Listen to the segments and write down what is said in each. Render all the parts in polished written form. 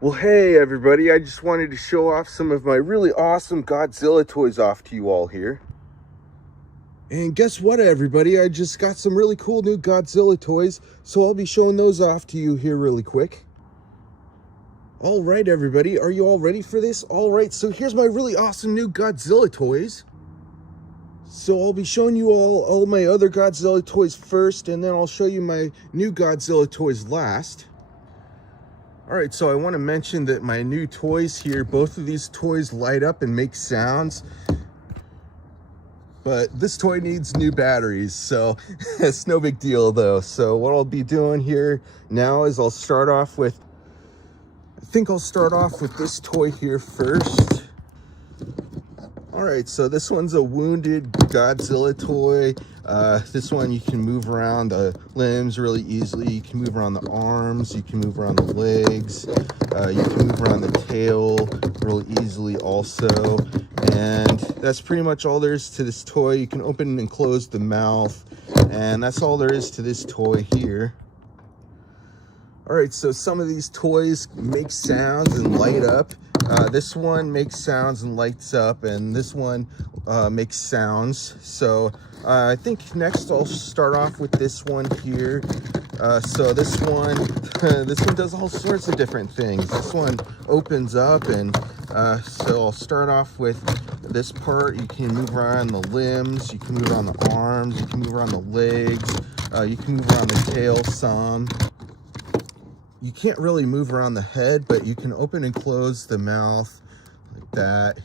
Well, hey everybody, I just wanted to show off some of my really awesome Godzilla toys off to you all here. And guess what everybody, I just got some really cool new Godzilla toys, so I'll be showing those off to you here really quick. Alright everybody, are you all ready for this? Alright, so here's my really awesome new Godzilla toys. So I'll be showing you all my other Godzilla toys first, and then I'll show you my new Godzilla toys last. Alright, so I want to mention that my new toys here, both of these toys light up and make sounds. But this toy needs new batteries, so it's no big deal though. So what I'll be doing here now is I'll start off with this toy here first. Alright, so this one's a wounded Godzilla toy. This one you can move around the limbs really easily. You can move around the arms, you can move around the legs, you can move around the tail really easily also. And that's pretty much all there is to this toy. You can open and close the mouth, and that's all there is to this toy here. Alright, so some of these toys make sounds and light up. This one makes sounds and lights up, and this one makes sounds. So I think next I'll start off with this one here. So this one does all sorts of different things. This one opens up, and so I'll start off with this part. You can move around the limbs, you can move around the arms, you can move around the legs, you can move around the tail some. You can't really move around the head, but you can open and close the mouth like that.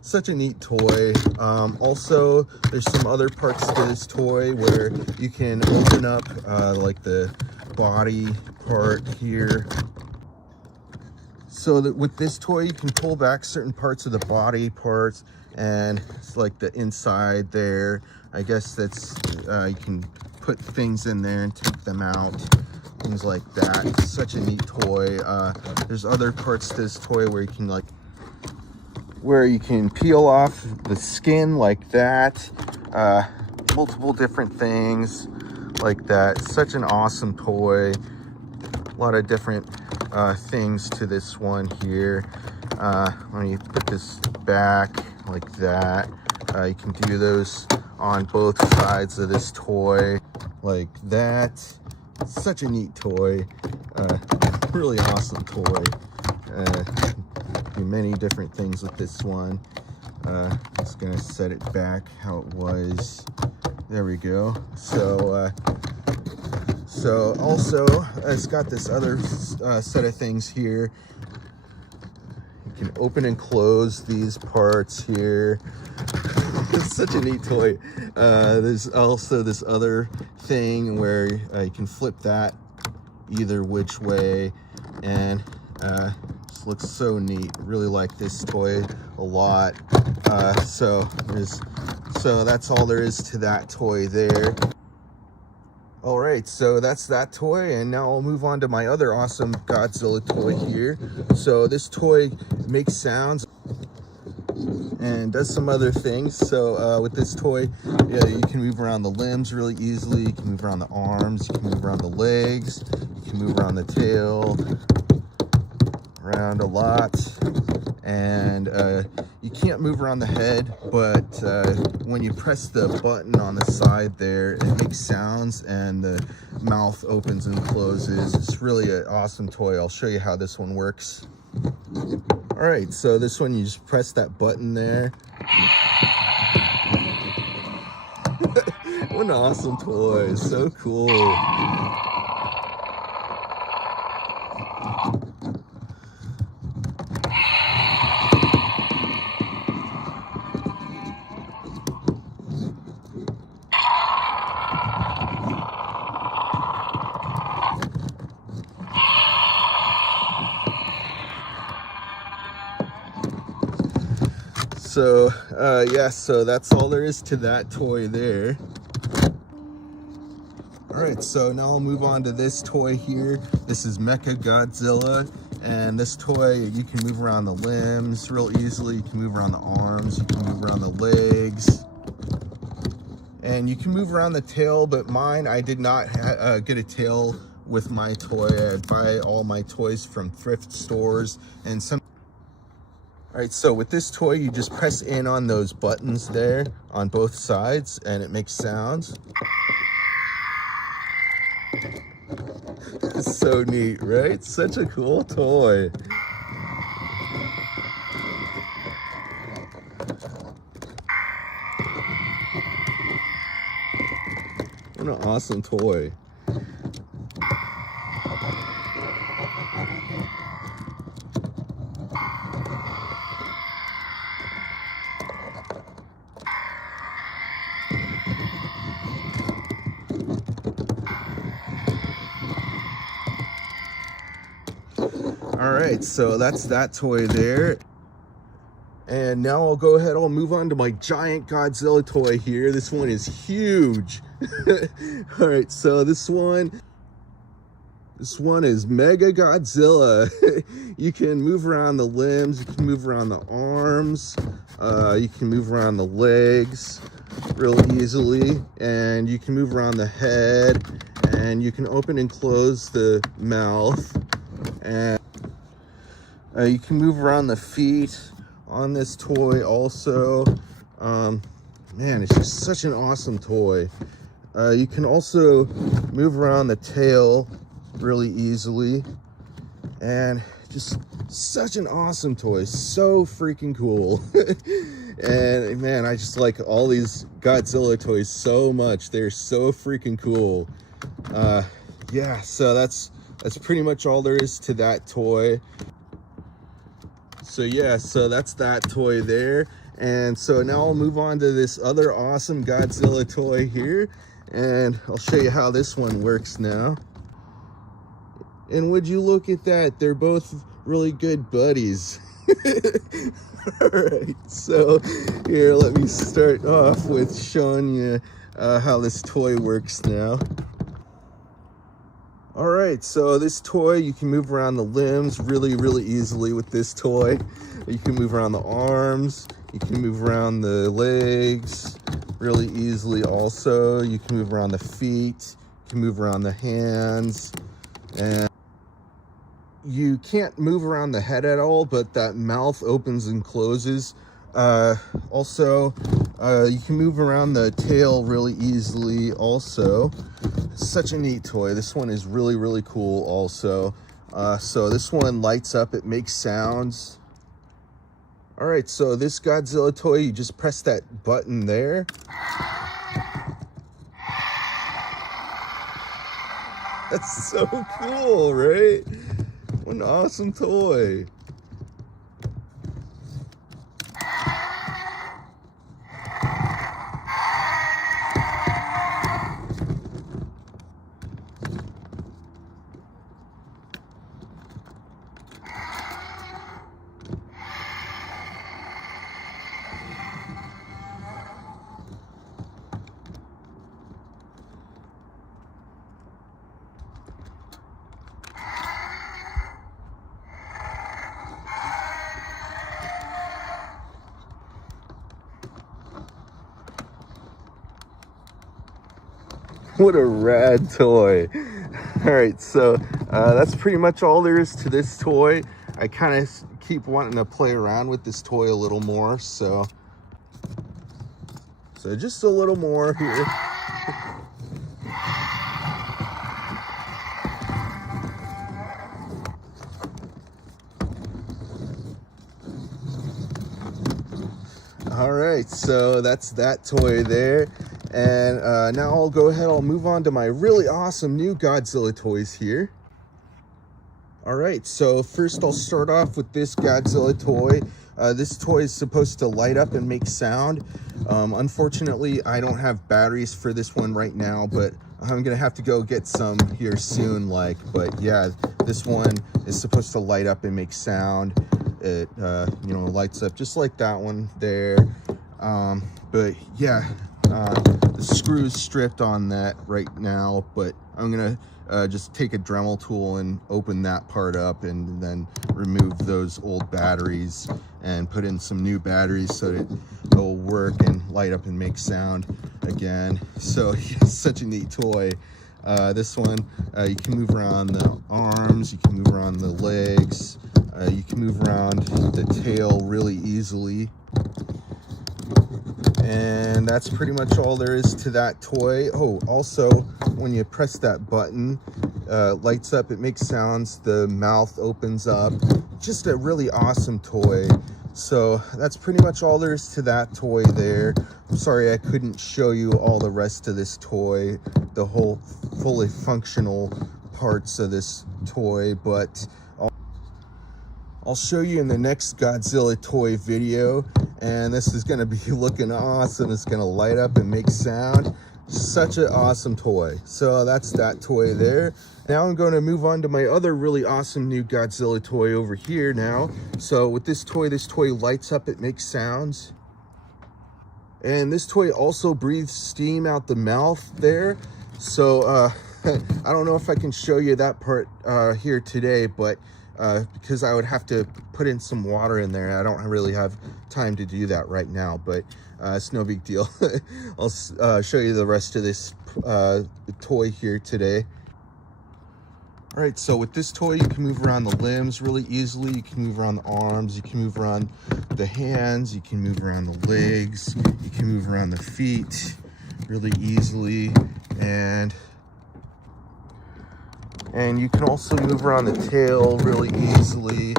Such a neat toy. Also, there's some other parts to this toy where you can open up like the body part here. So that with this toy, you can pull back certain parts of the body parts, and it's like the inside there. I guess that's, you can put things in there and take them out. Things like that. It's such a neat toy. There's other parts to this toy where you can peel off the skin like that. Multiple different things like that. Such an awesome toy. A lot of different things to this one here. When you put this back like that, you can do those on both sides of this toy like that. Such a neat toy. Really awesome toy. Do many different things with this one. Just gonna set it back how it was. There we go. So also it's got this other set of things here. You can open and close these parts here. It's such a neat toy. There's also this other thing where you can flip that either which way, and this looks so neat. Really like this toy a lot. So that's all there is to that toy there. All right, so that's that toy, and now I'll move on to my other awesome Godzilla toy here. So this toy makes sounds and does some other things. So with this toy, yeah, you can move around the limbs really easily. You can move around the arms, you can move around the legs, you can move around the tail, around a lot. And you can't move around the head, but when you press the button on the side there, it makes sounds and the mouth opens and closes. It's really an awesome toy. I'll show you how this one works. All right, so this one, you just press that button there. What an awesome toy, so cool. So yeah, so that's all there is to that toy there. All right, so now I'll move on to this toy here. This is Mecha Godzilla, and this toy, you can move around the limbs real easily. You can move around the arms, you can move around the legs, and you can move around the tail, but mine, I did not get a tail with my toy. I'd buy all my toys from thrift stores and some. All right, so with this toy, you just press in on those buttons there on both sides and it makes sounds. It's so neat, right? Such a cool toy. What an awesome toy. All right, so that's that toy there. And now I'll go ahead, I'll move on to my giant Godzilla toy here. This one is huge. All right, so this one is Mega Godzilla. You can move around the limbs, you can move around the arms, you can move around the legs real easily, and you can move around the head, and you can open and close the mouth, and you can move around the feet on this toy also. Man, it's just such an awesome toy. You can also move around the tail really easily, and just such an awesome toy, so freaking cool. And man, I just like all these Godzilla toys so much. They're so freaking cool. Yeah, so that's pretty much all there is to that toy. So yeah, so that's that toy there. And so now I'll move on to this other awesome Godzilla toy here, and I'll show you how this one works now. And would you look at that? They're both really good buddies. All right, so here, let me start off with showing you how this toy works now. All right, so this toy, you can move around the limbs really easily with this toy. You can move around the arms, you can move around the legs really easily also. You can move around the feet, you can move around the hands, and you can't move around the head at all, but that mouth opens and closes. Also, you can move around the tail really easily also. Such a neat toy. This one is really cool also. So this one lights up, it makes sounds. All right, so this Godzilla toy, you just press that button there. That's so cool, right? What an awesome toy. What a rad toy. All right, so that's pretty much all there is to this toy. I kind of keep wanting to play around with this toy a little more, so just a little more here. All right, so that's that toy there. And now I'll go ahead, I'll move on to my really awesome new Godzilla toys here. All right, so first I'll start off with this Godzilla toy. This toy is supposed to light up and make sound. Unfortunately, I don't have batteries for this one right now, but I'm gonna have to go get some here soon, but yeah, this one is supposed to light up and make sound. It, lights up just like that one there. But yeah, the screw's stripped on that right now, but I'm gonna just take a Dremel tool and open that part up and then remove those old batteries and put in some new batteries so that it'll work and light up and make sound again. So such a neat toy. This one, you can move around the arms, you can move around the legs, you can move around the tail really easily. And that's pretty much all there is to that toy. Oh, also, when you press that button, lights up, it makes sounds, the mouth opens up. Just a really awesome toy. So that's pretty much all there is to that toy there. I'm sorry I couldn't show you all the rest of this toy, the whole fully functional parts of this toy, but I'll show you in the next Godzilla toy video, and this is going to be looking awesome. It's going to light up and make sound. Such an awesome toy. So that's that toy there. Now I'm going to move on to my other really awesome new Godzilla toy over here now. So with this toy lights up, it makes sounds. And this toy also breathes steam out the mouth there. So I don't know if I can show you that part here today, but because I would have to put in some water in there. I don't really have time to do that right now, but it's no big deal. I'll show you the rest of this toy here today. All right, so with this toy, you can move around the limbs really easily. You can move around the arms, you can move around the hands, you can move around the legs, you can move around the feet really easily, and you can also move around the tail really easily.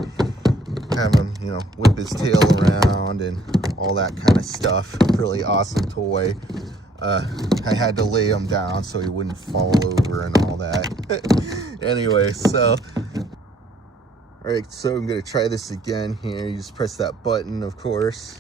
Have him, you know, whip his tail around and all that kind of stuff. Really awesome toy. I had to lay him down so he wouldn't fall over and all that. Anyway, so all right, so I'm gonna try this again here. You just press that button, of course.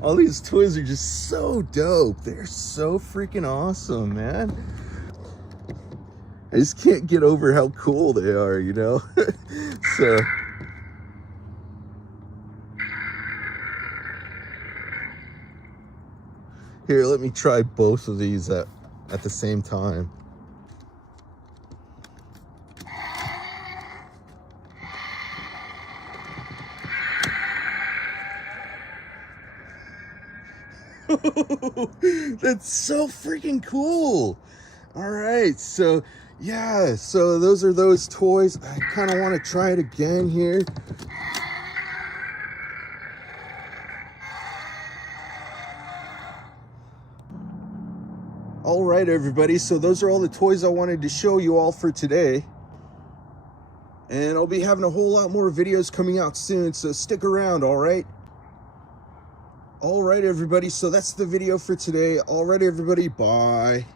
All these toys are just so dope. They're so freaking awesome, man. I just can't get over how cool they are, you know? So here, let me try both of these at the same time. That's so freaking cool. All right, so yeah, so those are those toys. I kind of want to try it again here. All right, everybody, so those are all the toys I wanted to show you all for today, and I'll be having a whole lot more videos coming out soon, so stick around. All right, everybody, so that's the video for today. All right, everybody, bye.